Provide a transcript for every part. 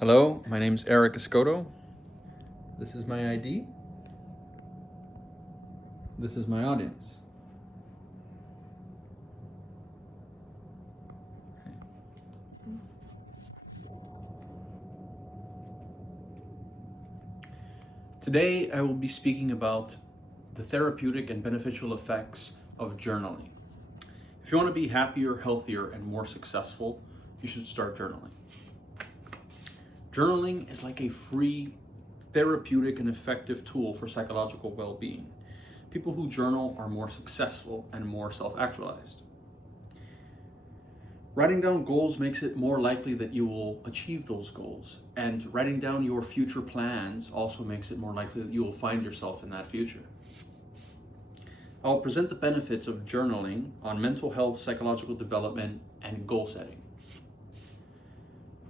Hello, my name is Eric Escoto. This is my ID. This is my audience. Today, I will be speaking about the therapeutic and beneficial effects of journaling. If you want to be happier, healthier, and more successful, you should start journaling. Journaling is like a free, therapeutic, and effective tool for psychological well-being. People who journal are more successful and more self-actualized. Writing down goals makes it more likely that you will achieve those goals. And writing down your future plans also makes it more likely that you will find yourself in that future. I will present the benefits of journaling on mental health, psychological development, and goal setting.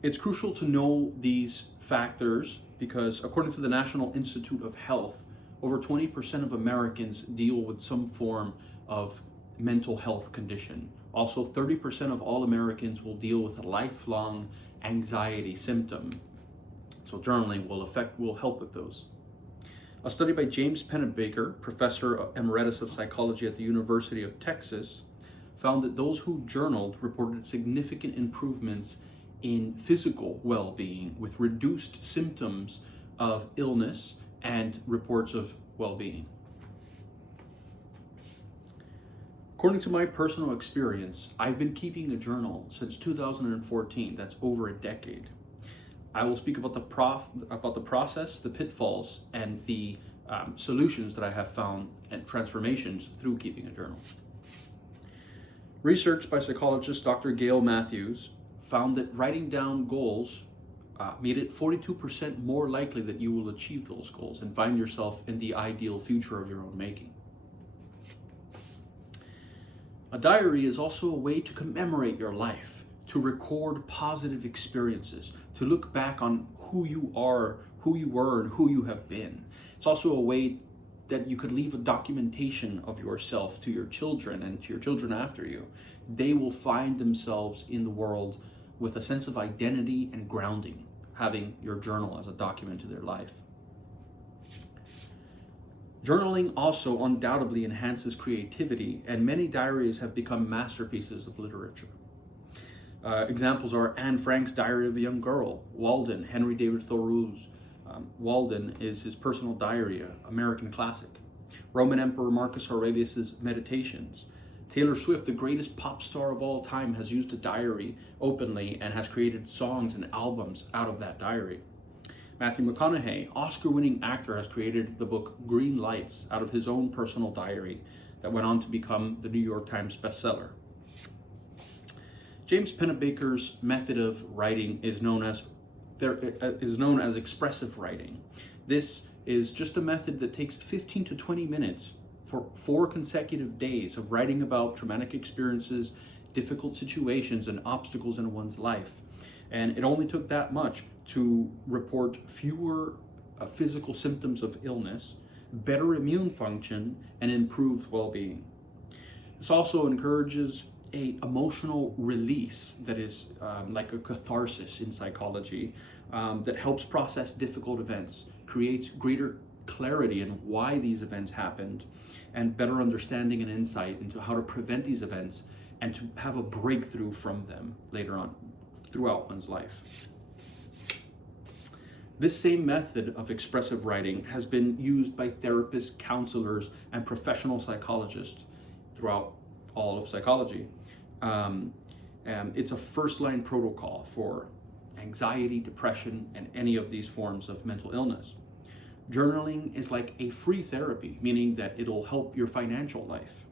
It's crucial to know these factors because, according to the National Institute of Health, over 20% of Americans deal with some form of mental health condition. Also, 30% of all Americans will deal with a lifelong anxiety symptom. So journaling will help with those. A study by James Pennebaker, professor emeritus of psychology at the University of Texas, found that those who journaled reported significant improvements in physical well-being with reduced symptoms of illness and reports of well-being. According to my personal experience, I've been keeping a journal since 2014. That's over a decade. I will speak about the process, the pitfalls, and the solutions that I have found and transformations through keeping a journal. Research by psychologist Dr. Gail Matthews found that writing down goals made it 42% more likely that you will achieve those goals and find yourself in the ideal future of your own making. A diary is also a way to commemorate your life, to record positive experiences, to look back on who you are, who you were, and who you have been. It's also a way that you could leave a documentation of yourself to your children and to your children after you. They will find themselves in the world with a sense of identity and grounding, having your journal as a document to their life. Journaling also undoubtedly enhances creativity, and many diaries have become masterpieces of literature. Examples are Anne Frank's Diary of a Young Girl, Walden, Henry David Thoreau's Walden is his personal diary, an American classic. Roman Emperor Marcus Aurelius's Meditations. Taylor Swift, the greatest pop star of all time, has used a diary openly and has created songs and albums out of that diary. Matthew McConaughey, Oscar-winning actor, has created the book Green Lights out of his own personal diary that went on to become the New York Times bestseller. James Pennebaker's method of writing is known as expressive writing. This is just a method that takes 15 to 20 minutes for 4 consecutive days of writing about traumatic experiences, difficult situations, and obstacles in one's life. And it only took that much to report fewer physical symptoms of illness, better immune function, and improved well-being. This also encourages an emotional release that is like a catharsis in psychology that helps process difficult events, creates greater clarity in why these events happened, and better understanding and insight into how to prevent these events and to have a breakthrough from them later on throughout one's life. This same method of expressive writing has been used by therapists, counselors, and professional psychologists throughout all of psychology. It's a first-line protocol for anxiety, depression, and any of these forms of mental illness. Journaling is like a free therapy, meaning that it'll help your financial life.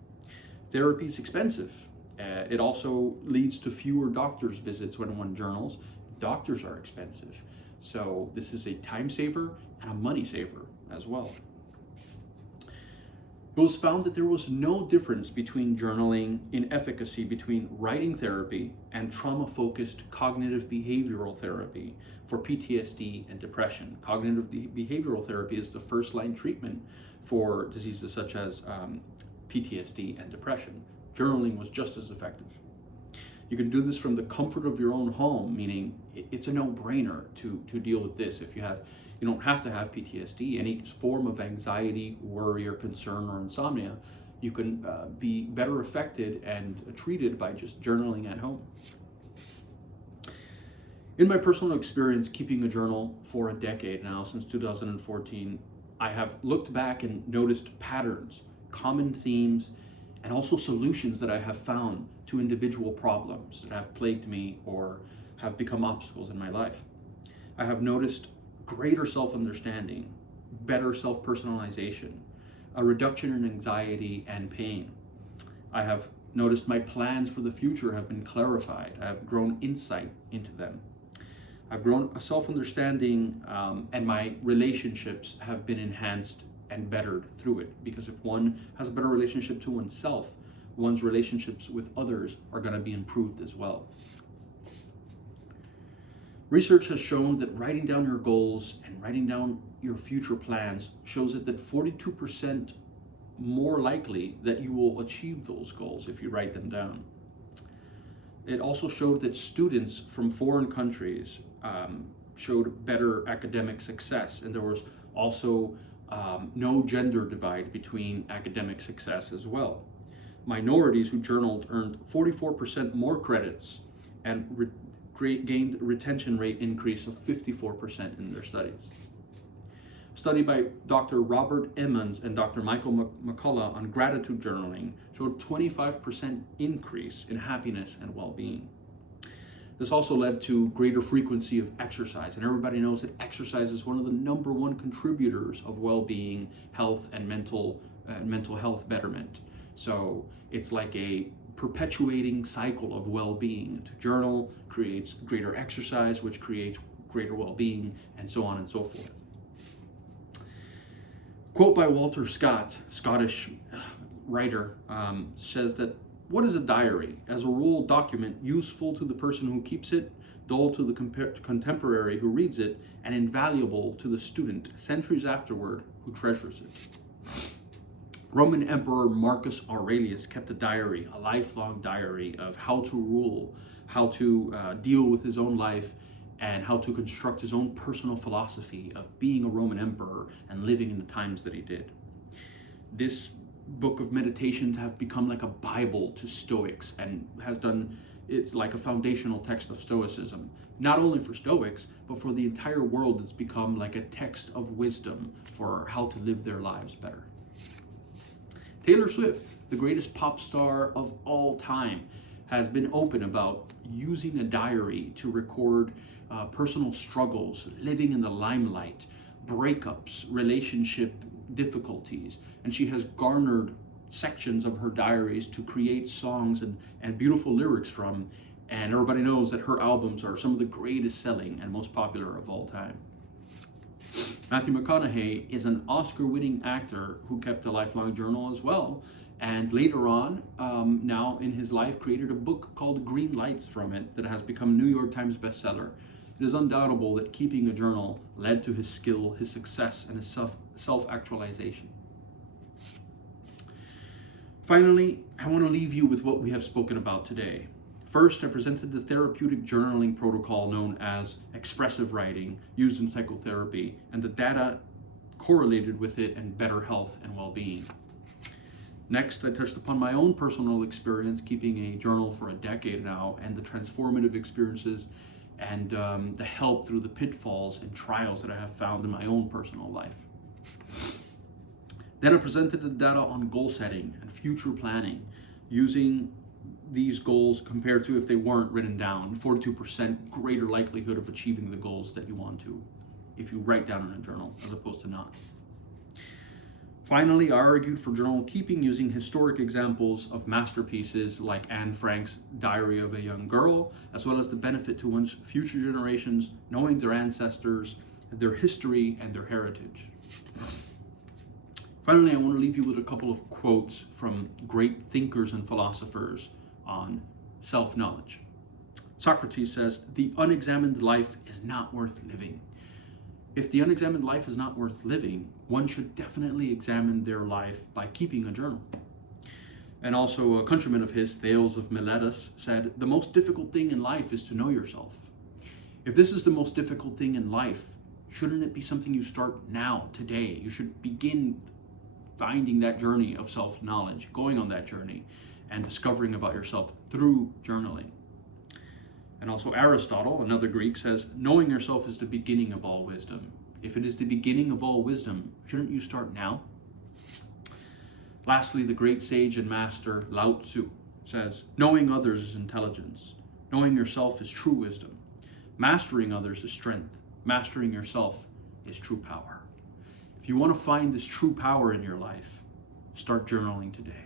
Therapy is expensive. It also leads to fewer doctor's visits when one journals. Doctors are expensive. So this is a time saver and a money saver as well. It was found that there was no difference between journaling in efficacy between writing therapy and trauma-focused cognitive behavioral therapy for PTSD and depression. Cognitive behavioral therapy is the first-line treatment for diseases such as PTSD and depression. Journaling was just as effective. You can do this from the comfort of your own home, meaning it's a no-brainer to deal with this. If you don't have to have PTSD, any form of anxiety, worry, or concern, or insomnia, you can be better affected and treated by just journaling at home. In my personal experience keeping a journal for a decade now, since 2014, I have looked back and noticed patterns, common themes, and also solutions that I have found to individual problems that have plagued me or have become obstacles in my life. I have noticed greater self-understanding, better self-personalization, a reduction in anxiety and pain. I have noticed my plans for the future have been clarified. I have grown insight into them. I've grown a self-understanding, and my relationships have been enhanced and bettered through it. Because if one has a better relationship to oneself, one's relationships with others are going to be improved as well. Research has shown that writing down your goals and writing down your future plans shows that 42% more likely that you will achieve those goals if you write them down. It also showed that students from foreign countries showed better academic success, and there was also no gender divide between academic success as well. Minorities who journaled earned 44% more credits and gained retention rate increase of 54% in their studies. A study by Dr. Robert Emmons and Dr. Michael McCullough on gratitude journaling showed 25% increase in happiness and well-being. This also led to greater frequency of exercise, and everybody knows that exercise is one of the number one contributors of well-being, health, and mental health betterment. So it's like a perpetuating cycle of well-being. To journal creates greater exercise, which creates greater well-being, and so on and so forth. Quote by Walter Scott, Scottish writer, says that, "What is a diary? As a rule, document useful to the person who keeps it, dull to the contemporary who reads it, and invaluable to the student centuries afterward who treasures it." Roman Emperor Marcus Aurelius kept a diary, a lifelong diary of how to rule, how to deal with his own life, and how to construct his own personal philosophy of being a Roman emperor and living in the times that he did. This book of meditations have become like a Bible to Stoics, and it's like a foundational text of Stoicism. Not only for Stoics, but for the entire world. It's become like a text of wisdom for how to live their lives better. Taylor Swift, the greatest pop star of all time, has been open about using a diary to record personal struggles, living in the limelight, breakups, relationship difficulties, and she has garnered sections of her diaries to create songs and beautiful lyrics from, and everybody knows that her albums are some of the greatest selling and most popular of all time. Matthew McConaughey is an Oscar-winning actor who kept a lifelong journal as well, and later on, now in his life, created a book called Green Lights from it that has become a New York Times bestseller. It is undoubtable that keeping a journal led to his skill, his success, and his self-actualization. Finally, I want to leave you with what we have spoken about today. First, I presented the therapeutic journaling protocol known as expressive writing used in psychotherapy and the data correlated with it and better health and well-being. Next, I touched upon my own personal experience keeping a journal for a decade now and the transformative experiences and the help through the pitfalls and trials that I have found in my own personal life. Then I presented the data on goal setting and future planning using these goals compared to if they weren't written down. 42% greater likelihood of achieving the goals that you want to if you write down in a journal as opposed to not. Finally, I argued for journal keeping using historic examples of masterpieces like Anne Frank's Diary of a Young Girl, as well as the benefit to one's future generations knowing their ancestors, their history, and their heritage. Finally, I want to leave you with a couple of quotes from great thinkers and philosophers on self-knowledge. Socrates says, "The unexamined life is not worth living." If the unexamined life is not worth living, one should definitely examine their life by keeping a journal. And also a countryman of his, Thales of Miletus, said, "The most difficult thing in life is to know yourself." If this is the most difficult thing in life, shouldn't it be something you start now, today? You should begin finding that journey of self-knowledge, going on that journey, and discovering about yourself through journaling. And also Aristotle, another Greek, says, "Knowing yourself is the beginning of all wisdom." If it is the beginning of all wisdom, shouldn't you start now? Lastly, the great sage and master Lao Tzu says, "Knowing others is intelligence. Knowing yourself is true wisdom. Mastering others is strength. Mastering yourself is true power." If you want to find this true power in your life, start journaling today.